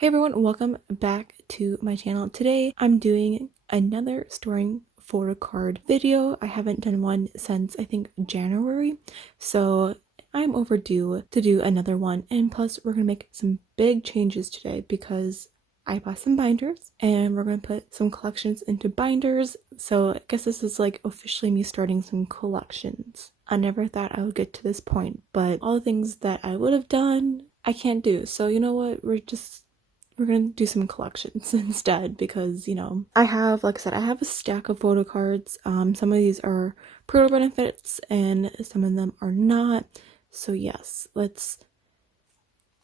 Hey everyone, welcome back to my channel. Today I'm doing another storing photo card video. I haven't done one since I think January, so I'm overdue to do another one. And plus we're gonna make some big changes today because I bought some binders and we're gonna put some collections into binders. So I guess this is like officially me starting some collections. I never thought I would get to this point, but all the things that I would have done I can't do. So you know what, we're gonna do some collections instead because, you know, I have, like I said, I have a stack of photo cards. Some of these are pro benefits and some of them are not. So yes, let's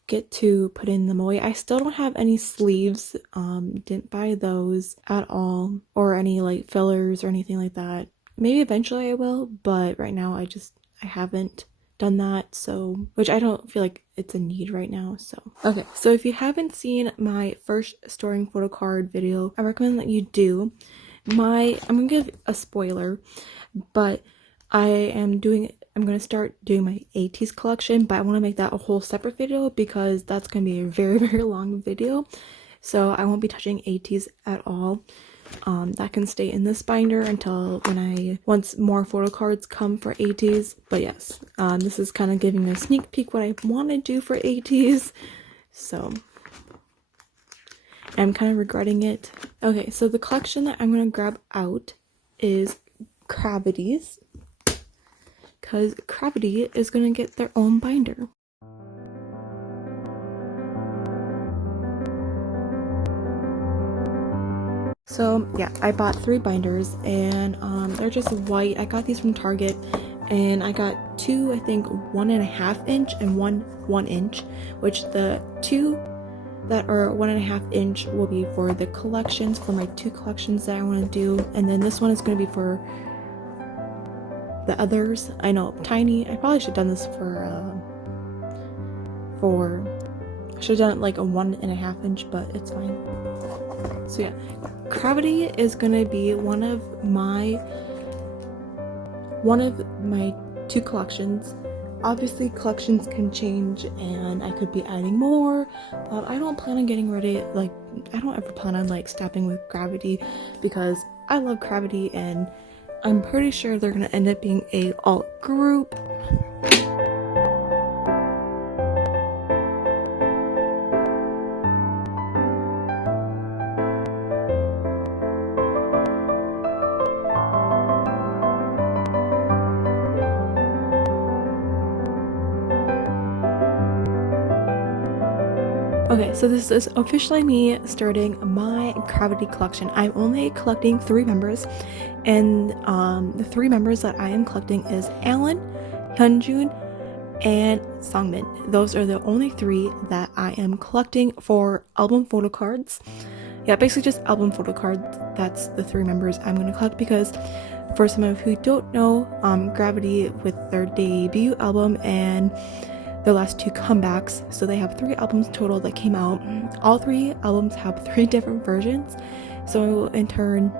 get to putting them away. I still don't have any sleeves. Didn't buy those at all, or any like fillers or anything like that. Maybe eventually I will, but right now I haven't done that, so which I don't feel like it's a need right now. So okay, so if you haven't seen my first storing photo card video, I recommend that you do. I'm gonna give a spoiler, but I'm gonna start doing my 80s collection, but I want to make that a whole separate video because that's gonna be a very long video, so I won't be touching 80s at all. That can stay in this binder until once more photo cards come for 80s. But yes, this is kind of giving a sneak peek what I want to do for 80s. So I'm kind of regretting it. Okay, so the collection that I'm going to grab out is Gravity's, because Cravity is going to get their own binder. So yeah, I bought 3 binders and they're just white. I got these from Target and I got 2, I think 1.5 inch and 1 inch, which the 2 that are 1.5 inch will be for the collections, for my 2 collections that I want to do, and then this one is going to be for the others. I know, tiny. I probably should have done this I should have done it like a 1.5 inch, but it's fine. So yeah, Cravity is gonna be one of my 2 collections. Obviously collections can change and I could be adding more, but I don't plan on getting ready, like I don't ever plan on like stopping with Cravity because I love Cravity and I'm pretty sure they're gonna end up being a alt group. Okay, so this is officially me starting my Cravity collection. I'm only collecting 3 members, and the 3 members that I am collecting is Alan, Hyunjun, and Songmin. Those are the only 3 that I am collecting for album photo cards. Yeah, basically just album photo cards. That's the 3 members I'm going to collect because for some of you who don't know, Gravity with their debut album and their last 2 comebacks, so they have 3 albums total that came out. All 3 albums have 3 different versions, so in turn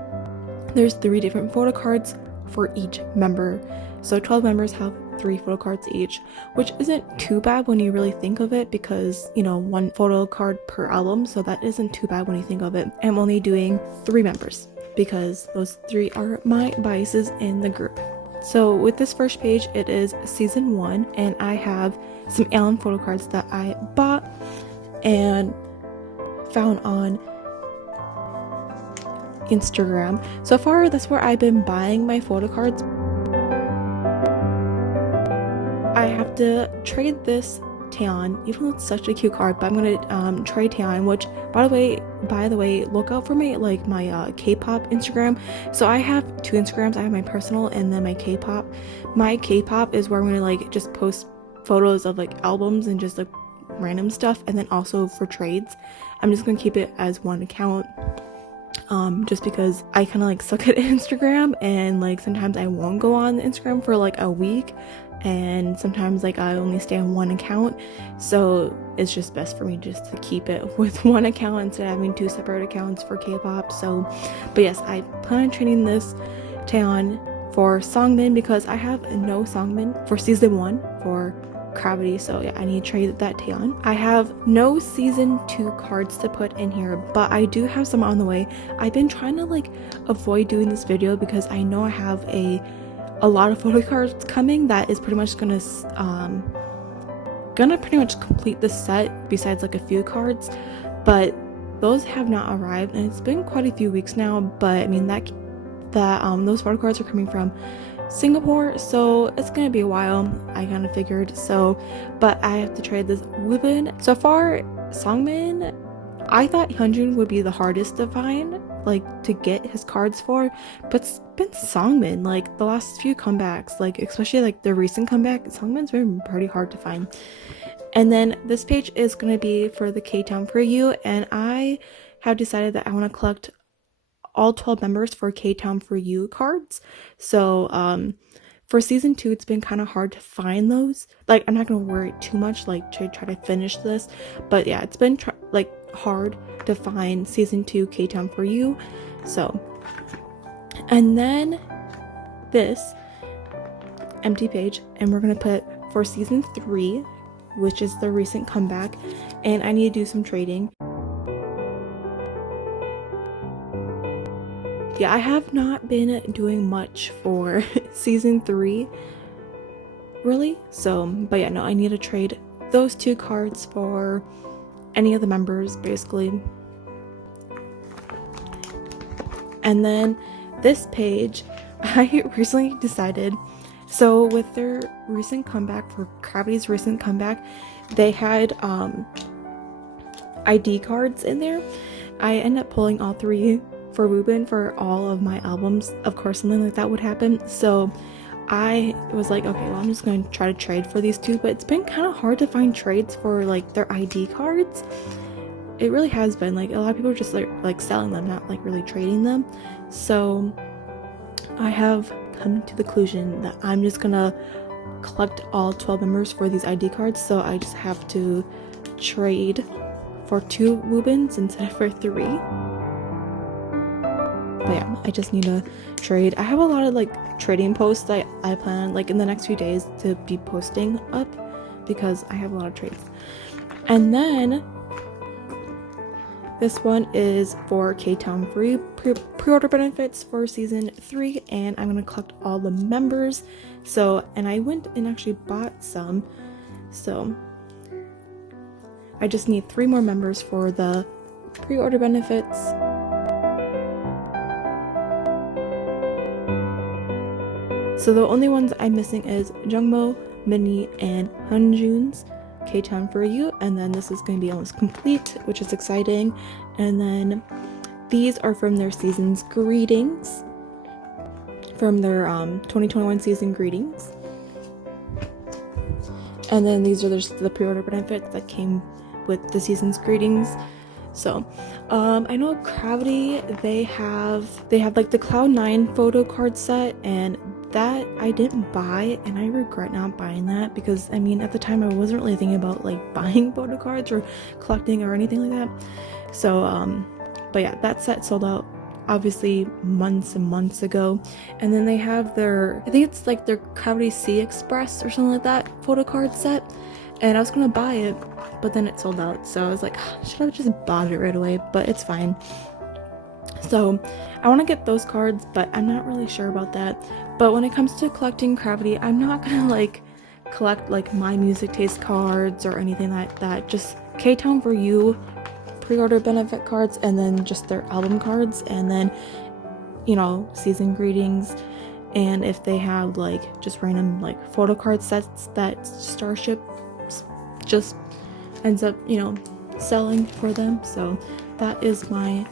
there's 3 different photo cards for each member. So 12 members have 3 photo cards each, which isn't too bad when you really think of it because, you know, 1 photo card per album, so that isn't too bad when you think of it. I'm only doing 3 members because those 3 are my biases in the group. So with this first page, it is season 1, and I have some Alan photo cards that I bought and found on Instagram. So far, that's where I've been buying my photo cards. I have to trade this Taeyeon, even though it's such a cute card, but I'm gonna trade Taeyeon, which by the way, look out for my K-pop Instagram. So I have 2 Instagrams. I have my personal and then my K-pop. My K-pop is where I'm gonna like just post photos of like albums and just like random stuff, and then also for trades. I'm just gonna keep it as 1 account. Just because I kind of like suck at Instagram, and like sometimes I won't go on Instagram for like a week, and sometimes like I only stay on 1 account, so it's just best for me just to keep it with 1 account instead of having 2 separate accounts for K-pop. So but yes, I plan on trading this Taeyeon for Songmin because I have no Songmin for season 1 for Cravity, so yeah, I need to trade that Taeyeon. I have no season 2 cards to put in here, but I do have some on the way. I've been trying to like avoid doing this video because I know I have a lot of photo cards coming that is pretty much gonna pretty much complete the set besides like a few cards, but those have not arrived and it's been quite a few weeks now. But I mean that those photo cards are coming from Singapore, so it's gonna be a while, I kind of figured. So but I have to trade this Woobin. So far Songmin, I thought Hyunjin would be the hardest to find, like to get his cards for, but it's been Songmin. Like the last few comebacks, like especially like the recent comeback, Songmin's been pretty hard to find. And then this page is going to be for the K-Town for You, and I have decided that I want to collect all 12 members for K-Town for You cards. So for season 2 it's been kind of hard to find those. Like I'm not going to worry too much like to try to finish this, but yeah, it's been like hard to find season 2 K-Town for You. So, and then this empty page, and we're going to put for season 3, which is the recent comeback, and I need to do some trading. Yeah, I have not been doing much for season 3 really, so but yeah, no, I need to trade those 2 cards for any of the members basically. And then this page, I recently decided, so with their recent comeback, for Gravity's recent comeback, they had ID cards in there. I ended up pulling all 3 for Woobin for all of my albums. Of course something like that would happen, so I was like, okay, well I'm just going to try to trade for these 2, but it's been kind of hard to find trades for like their ID cards. It really has been. Like a lot of people are just like selling them, not like really trading them. So I have come to the conclusion that I'm just gonna collect all 12 members for these ID cards, so I just have to trade for 2 Woobins instead of for 3. But yeah, I just need to trade. I have a lot of like trading posts that I plan like in the next few days to be posting up because I have a lot of trades. And then this one is for K-Town for You pre-order benefits for season 3, and I'm gonna collect all the members. So, and I went and actually bought some, so I just need 3 more members for the pre-order benefits. So the only ones I'm missing is Jungmo, Minnie, and Hyunjin's K-Town for You, and then this is going to be almost complete, which is exciting. And then these are from their season's greetings, from their 2021 season greetings. And then these are just the pre-order benefits that came with the season's greetings. So I know Cravity, they have like the Cloud9 photo card set, and that I didn't buy, and I regret not buying that because I mean at the time I wasn't really thinking about like buying photo cards or collecting or anything like that. So but yeah, that set sold out obviously months and months ago. And then they have their, I think it's like their Cravity Sea Express or something like that photo card set, and I was gonna buy it, but then it sold out, so I was like, should have just bought it right away, but it's fine. So I want to get those cards, but I'm not really sure about that. But when it comes to collecting Cravity, I'm not gonna like collect like my music taste cards or anything like that. Just K-Town for You pre-order benefit cards, and then just their album cards, and then, you know, season greetings. And if they have like just random like photo card sets that Starship just ends up, you know, selling for them. So that is my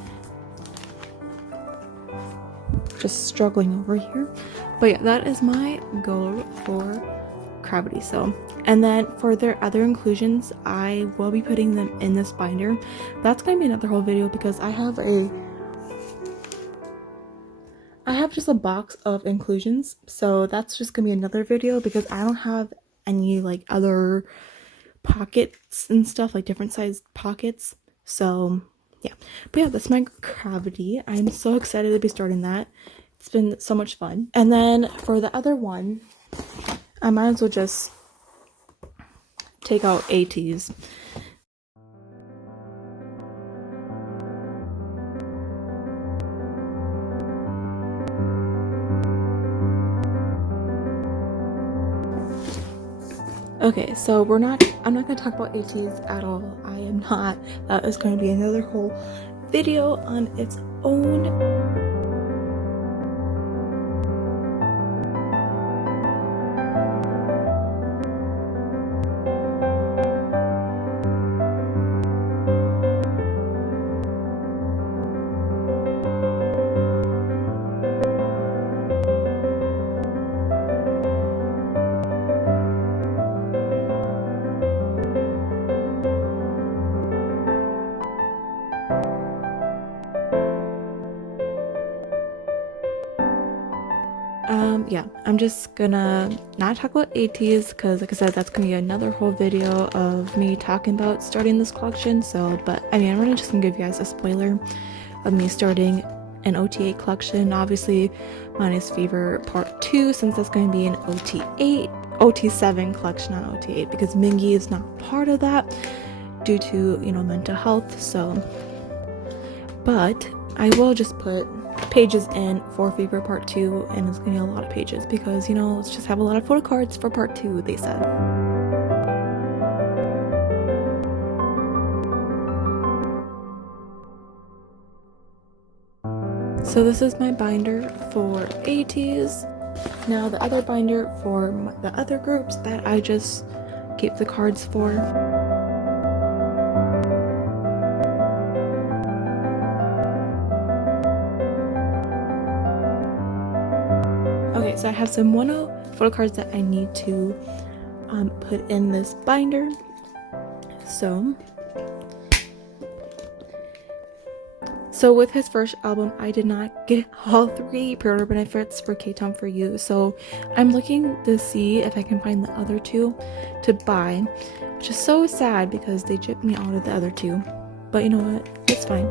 just struggling over here, but yeah, that is my goal for Cravity. So, and then for their other inclusions, I will be putting them in this binder. That's gonna be another whole video because I have just a box of inclusions, so that's just gonna be another video because I don't have any like other pockets and stuff, like different sized pockets. So yeah, but yeah, that's my Cravity. I'm so excited to be starting that. It's been so much fun. And then for the other one, I might as well just take out ATs. Okay, so I'm not going to talk about ATs at all. I am not. That is going to be another whole video on its own. Yeah, I'm just gonna not talk about ATs because, like I said, that's gonna be another whole video of me talking about starting this collection. So, but I mean, I'm just gonna give you guys a spoiler of me starting an OT8 collection. Obviously, minus Fever Part 2, since that's going to be an OT7 collection, not OT8, because Mingy is not part of that due to, you know, mental health. So, but I will just put pages in for Fever Part 2, and it's gonna be a lot of pages because, you know, let's just have a lot of photo cards for Part 2, they said. So this is my binder for ATs. Now the other binder for the other groups that I just keep the cards for. Okay, so I have some 1-0 photo cards that I need to put in this binder. So with his first album, I did not get all 3 pre-order benefits for K-Town For You. So I'm looking to see if I can find the other 2 to buy, which is so sad because they gypped me out of the other 2. But you know what? It's fine.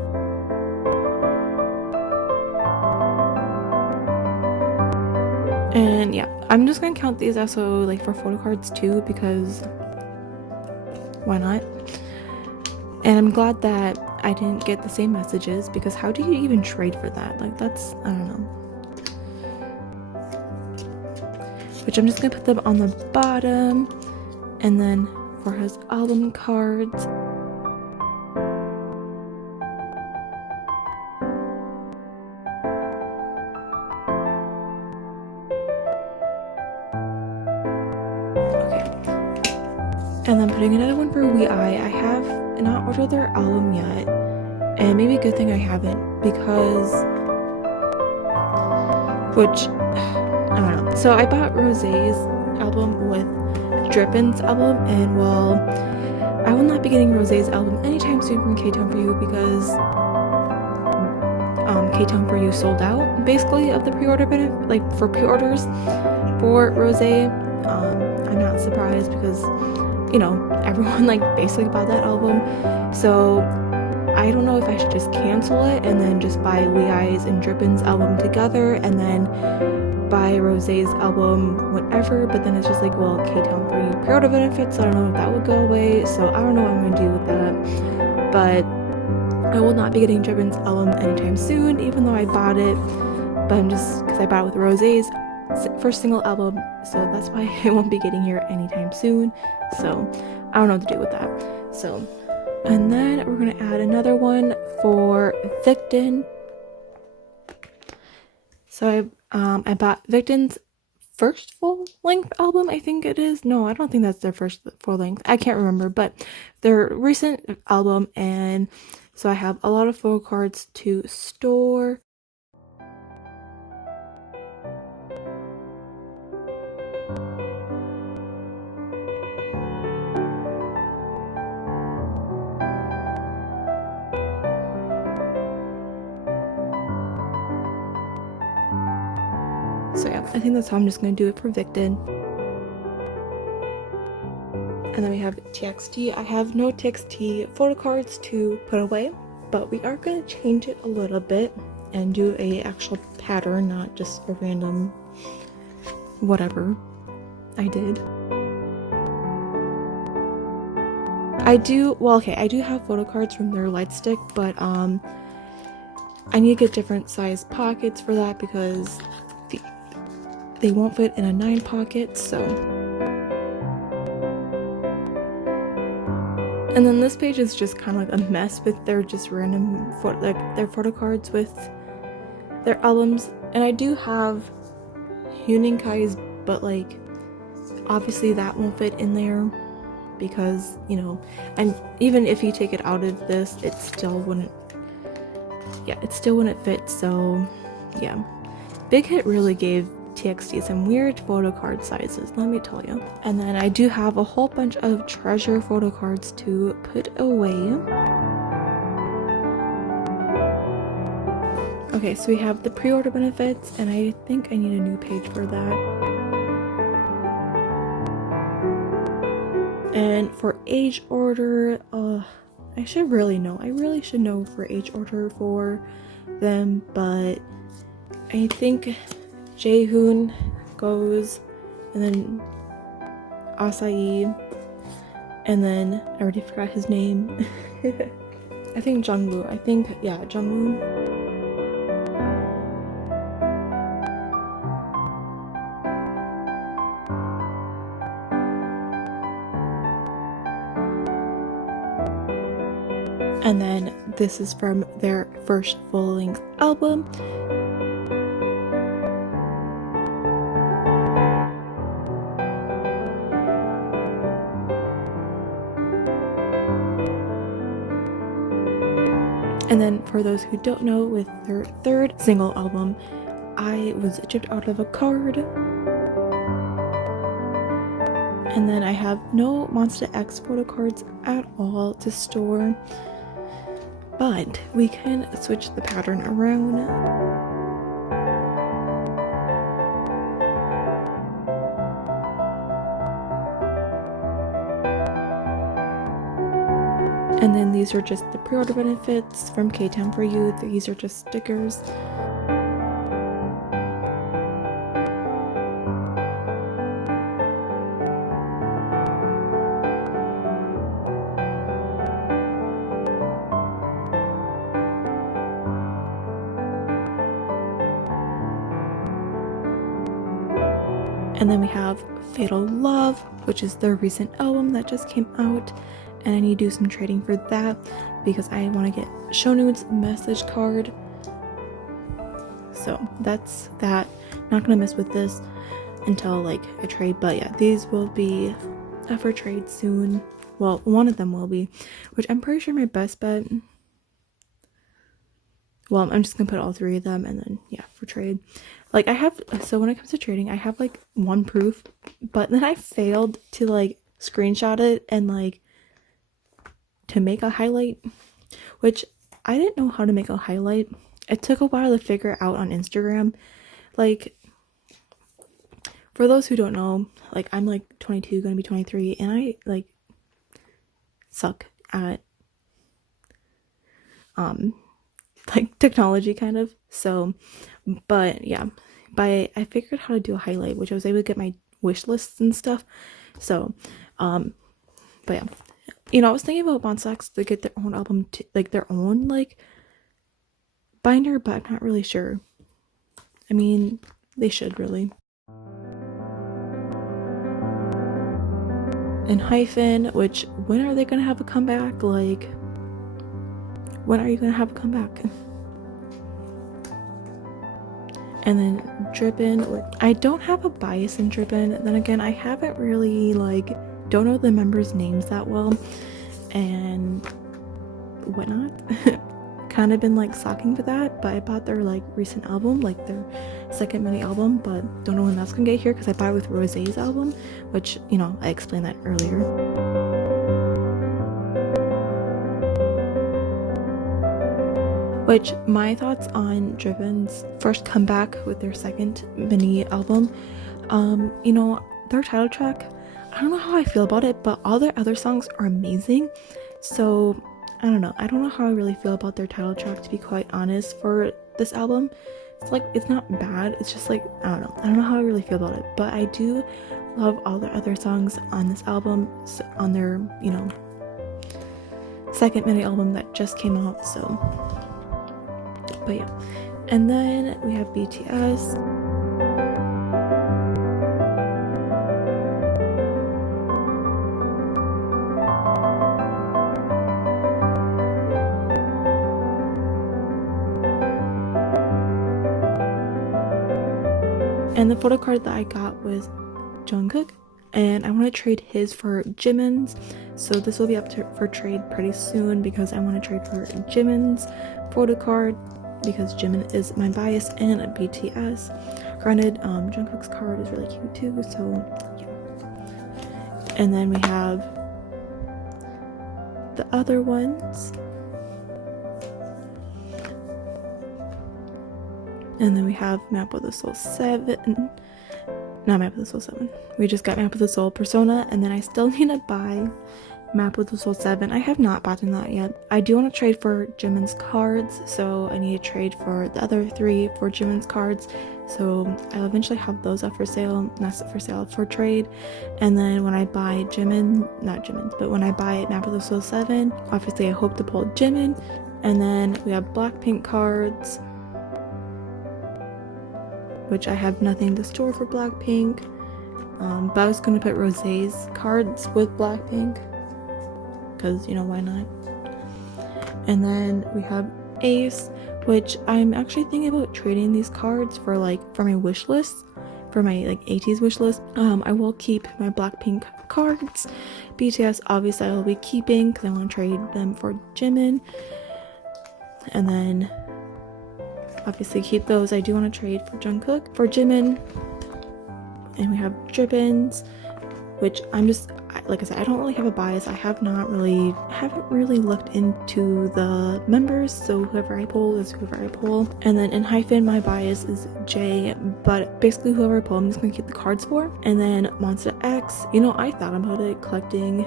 And yeah, I'm just gonna count these also like for photo cards too, because why not? And I'm glad that I didn't get the same messages, because how do you even trade for that? Like, that's, I don't know. Which I'm just gonna put them on the bottom. And then for his album cards, and then putting another one for We I have not ordered their album yet, and maybe a good thing I haven't, because, which, I don't know. So I bought Rosé's album with Drippin's album, and well, I will not be getting Rosé's album anytime soon from K-Town For You, because K-Town For You sold out basically of the pre-order benefit, like for pre-orders for Rosé. I'm not surprised because, you know, everyone like basically bought that album. So I don't know if I should just cancel it and then just buy We I's and Drippin's album together and then buy Rosé's album whatever, but then it's just like, well, K-Town For You pre-order benefits, so I don't know if that would go away, so I don't know what I'm gonna do with that. But I will not be getting Drippin's album anytime soon, even though I bought it, but I'm just, because I bought it with Rosé's first single album, so that's why I won't be getting here anytime soon. So I don't know what to do with that. So, and then we're gonna add another one for Victon. So I bought Victon's first full-length album, I think it is. No, I don't think that's their first full-length. I can't remember, but their recent album, and so I have a lot of photo cards to store. So yeah, I think that's how I'm just gonna do it for Victon. And then we have TXT. I have no TXT photo cards to put away, but we are gonna change it a little bit and do a actual pattern, not just a random whatever I did. I do, well, okay, I do have photo cards from their light stick, but I need to get different size pockets for that because they won't fit in a 9 pocket, so. And then this page is just kind of like a mess with their just random their photo cards with their albums. And I do have Kai's, but like obviously that won't fit in there because, you know, and even if you take it out of this, it still wouldn't fit. So yeah, Big Hit really gave TXT some weird photo card sizes, let me tell you. And then I do have a whole bunch of treasure photo cards to put away. Okay, so we have the pre-order benefits, and I think I need a new page for that. And for age order, I should really know. I really should know for age order for them, but I think Jaehoon goes, and then Asahi, and then I already forgot his name. I think Jungwoo. Jungwoo. And then this is from their first full-length album. And then for those who don't know, with their third single album, I was chipped out of a card. And then I have no Monster X photo cards at all to store, but we can switch the pattern around. And then these are just the pre-order benefits from K-Town for You. These are just stickers. And then we have Fatal Love, which is their recent album that just came out. And I need to do some trading for that because I want to get Shonu's message card. So that's that. Not gonna mess with this until like I trade, but yeah, these will be up for trade soon. Well, one of them will be, which I'm pretty sure my best bet. Well, I'm just gonna put all 3 of them and then yeah, for trade. Like I have, so when it comes to trading, I have like one proof, but then I failed to like screenshot it and like to make a highlight, which I didn't know how to make a highlight. It took a while to figure out on Instagram. Like, for those who don't know, like I'm like 22, gonna be 23, and I like suck at like technology kind of. So, but yeah, I figured how to do a highlight, which I was able to get my wish lists and stuff. So, but yeah. You know, I was thinking about Monsta X to get their own album, like their own like binder, but I'm not really sure. I mean, they should really. And Hyphen, which when are they gonna have a comeback? Like, when are you gonna have a comeback? And then Drippin, I don't have a bias in Drippin. Then again, I haven't really like don't know the members' names that well and whatnot. Kind of been like slacking for that, but I bought their like recent album, like their second mini album, but don't know when that's gonna get here because I bought it with Rosé's album, which, you know, I explained that earlier. Which, my thoughts on Drippin's first comeback with their second mini album, you know, their title track, I don't know how I feel about it, but all their other songs are amazing. So I don't know. I don't know how I really feel about their title track, to be quite honest, for this album. It's like, it's not bad. It's just like, I don't know. I don't know how I really feel about it, but I do love all their other songs on this album, on their, you know, second mini album that just came out, so, but yeah. And then we have BTS. And the photo card that I got was Jungkook, and I want to trade his for Jimin's, so this will be up for trade pretty soon because I want to trade for Jimin's photo card because Jimin is my bias and a BTS. Granted, Jungkook's card is really cute too, so yeah. And then we have the other ones. And then we have Map of the Soul 7. Not Map of the Soul 7. We just got Map of the Soul Persona, and then I still need to buy Map of the Soul 7. I have not bought that yet. I do want to trade for Jimin's cards, so I need to trade for the other 3 for Jimin's cards. So I'll eventually have those up for sale, not for sale, for trade. And then when I buy not Jimin's, but when I buy Map of the Soul 7, obviously I hope to pull Jimin. And then we have Blackpink cards, which I have nothing to store for Blackpink, but I was going to put Rosé's cards with Blackpink, because, you know, why not? And then we have Ace, which I'm actually thinking about trading these cards for my wish list, for my ATEEZ wish list. I will keep my Blackpink cards. BTS obviously I will be keeping because I want to trade them for Jimin, and then obviously keep those. I do want to trade for Jungkook, for Jimin, and we have Drippins, which like I said, I don't really have a bias. I haven't really looked into the members, so whoever I pull is whoever I pull. And then in hyphen, my bias is J, but basically whoever I pull, I'm just gonna keep the cards for. And then Monster X, you know, I thought about it collecting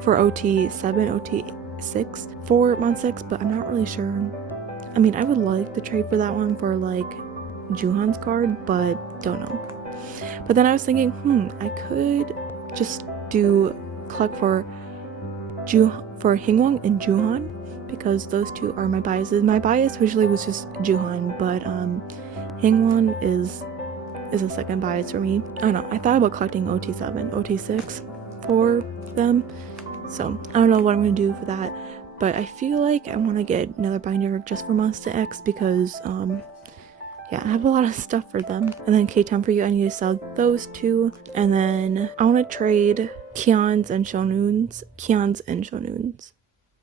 for OT7, OT6 for Monster X, but I'm not really sure. I mean, I would like to trade for that one for Joohan's card, but don't know. But then I was thinking, I could just collect for Hyungwon and Joohan, because those 2 are my biases. My bias usually was just Joohan, but Hyungwon is a second bias for me. I don't know. I thought about collecting OT7, OT6 for them, so I don't know what I'm gonna do for that. But I feel like I want to get another binder just for Monster X because, yeah, I have a lot of stuff for them. And then K-Town for You, I need to sell those 2. And then I want to trade Kion's and Shonuns.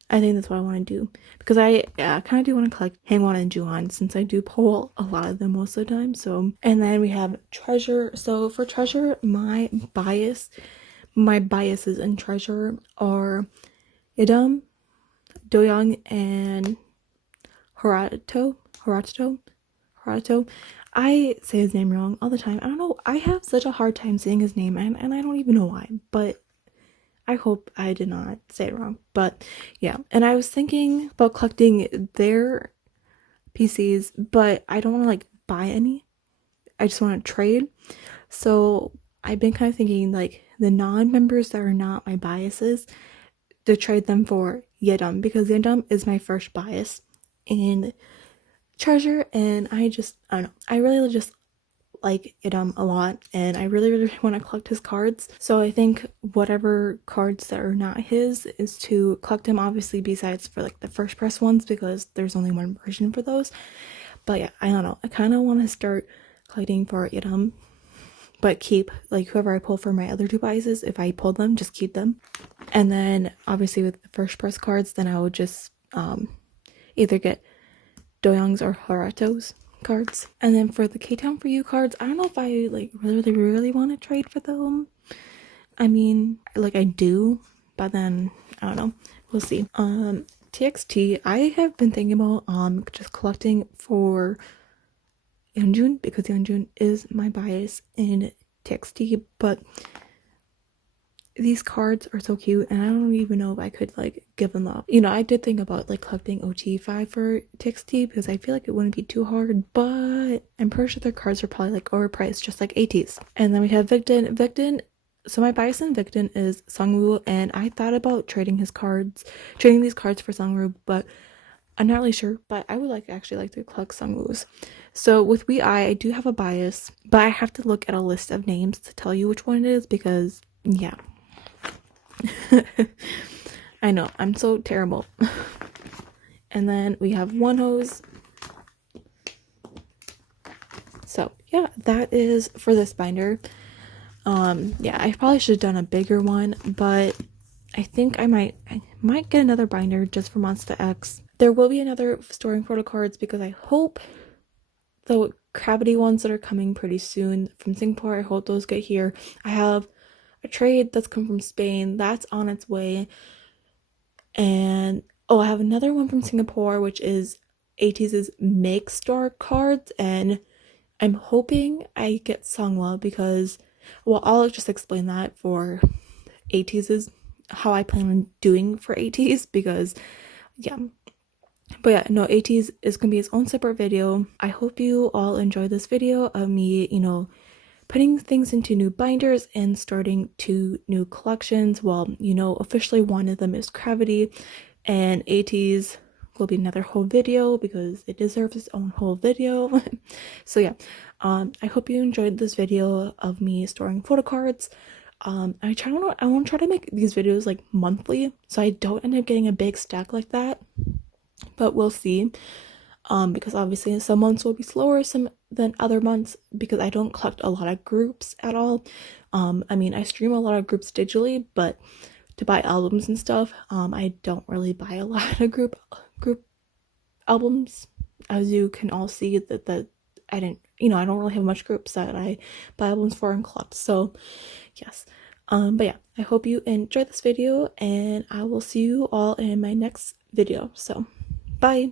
I think that's what I want to do. Because I kind of do want to collect Hyungwon and Joohan since I do pull a lot of them most of the time. So, and then we have Treasure. So for Treasure, my biases in Treasure are Idam, Doyoung, and Horato. I say his name wrong all the time. I don't know. I have such a hard time saying his name, and I don't even know why. But I hope I did not say it wrong. But yeah. And I was thinking about collecting their PCs, but I don't want to buy any. I just want to trade. So I've been kind of thinking the non-members that are not my biases, to trade them for Yeondeom, because Yeondeom is my first bias in Treasure, and I don't know, I really just like Yeondeom a lot, and I really want to collect his cards. So I think whatever cards that are not his is to collect him, obviously, besides for the first press ones, because there's only one version for those. But yeah, I don't know, I kind of want to start collecting for Yeondeom, but keep whoever I pull for my other 2 biases, if I pull them, just keep them. And then obviously with the first press cards, then I would just either get Doyoung's or Harato's cards. And then for the K-Town for You cards, I don't know if I really want to trade for them. I mean, I do, but then I don't know, we'll see. TXT, I have been thinking about just collecting for Yeonjun, because Yeonjun is my bias in TXT, but these cards are so cute, and I don't even know if I could give them up. You know, I did think about collecting OT5 for TXT because I feel like it wouldn't be too hard, but I'm pretty sure their cards are probably overpriced, just like ATEEZ. And then we have Victon. Victon, So my bias in Victon is Sungwoo, and I thought about trading these cards for Sungwoo, but I'm not really sure. But I would actually like to collect Sungwoos. So with We I do have a bias, but I have to look at a list of names to tell you which one it is because yeah. I know, I'm so terrible. And then we have One Hose. So yeah, that is for this binder. Yeah, I probably should have done a bigger one, but I think I might get another binder just for Monster X. There will be another storing photo cards because I hope the Cravity ones that are coming pretty soon from Singapore, I hope those get here. I have a trade that's come from Spain that's on its way, and oh, I have another one from Singapore, which is ATEEZ's Make Star cards, and I'm hoping I get Sungwa because, well, I'll just explain that for ATEEZ's, how I plan on doing for ATEEZ because, yeah. But yeah, no, ATEEZ is going to be its own separate video. I hope you all enjoyed this video of me, putting things into new binders and starting 2 new collections. Well, officially one of them is Cravity, and ATEEZ will be another whole video because it deserves its own whole video. So yeah, I hope you enjoyed this video of me storing photo cards. I want to try to make these videos like monthly so I don't end up getting a big stack like that, but we'll see. Because obviously some months will be slower than other months because I don't collect a lot of groups at all. I mean, I stream a lot of groups digitally, but to buy albums and stuff, I don't really buy a lot of group albums. As you can all see that I don't really have much groups that I buy albums for in clubs. So yes. But yeah, I hope you enjoyed this video, and I will see you all in my next video. So bye.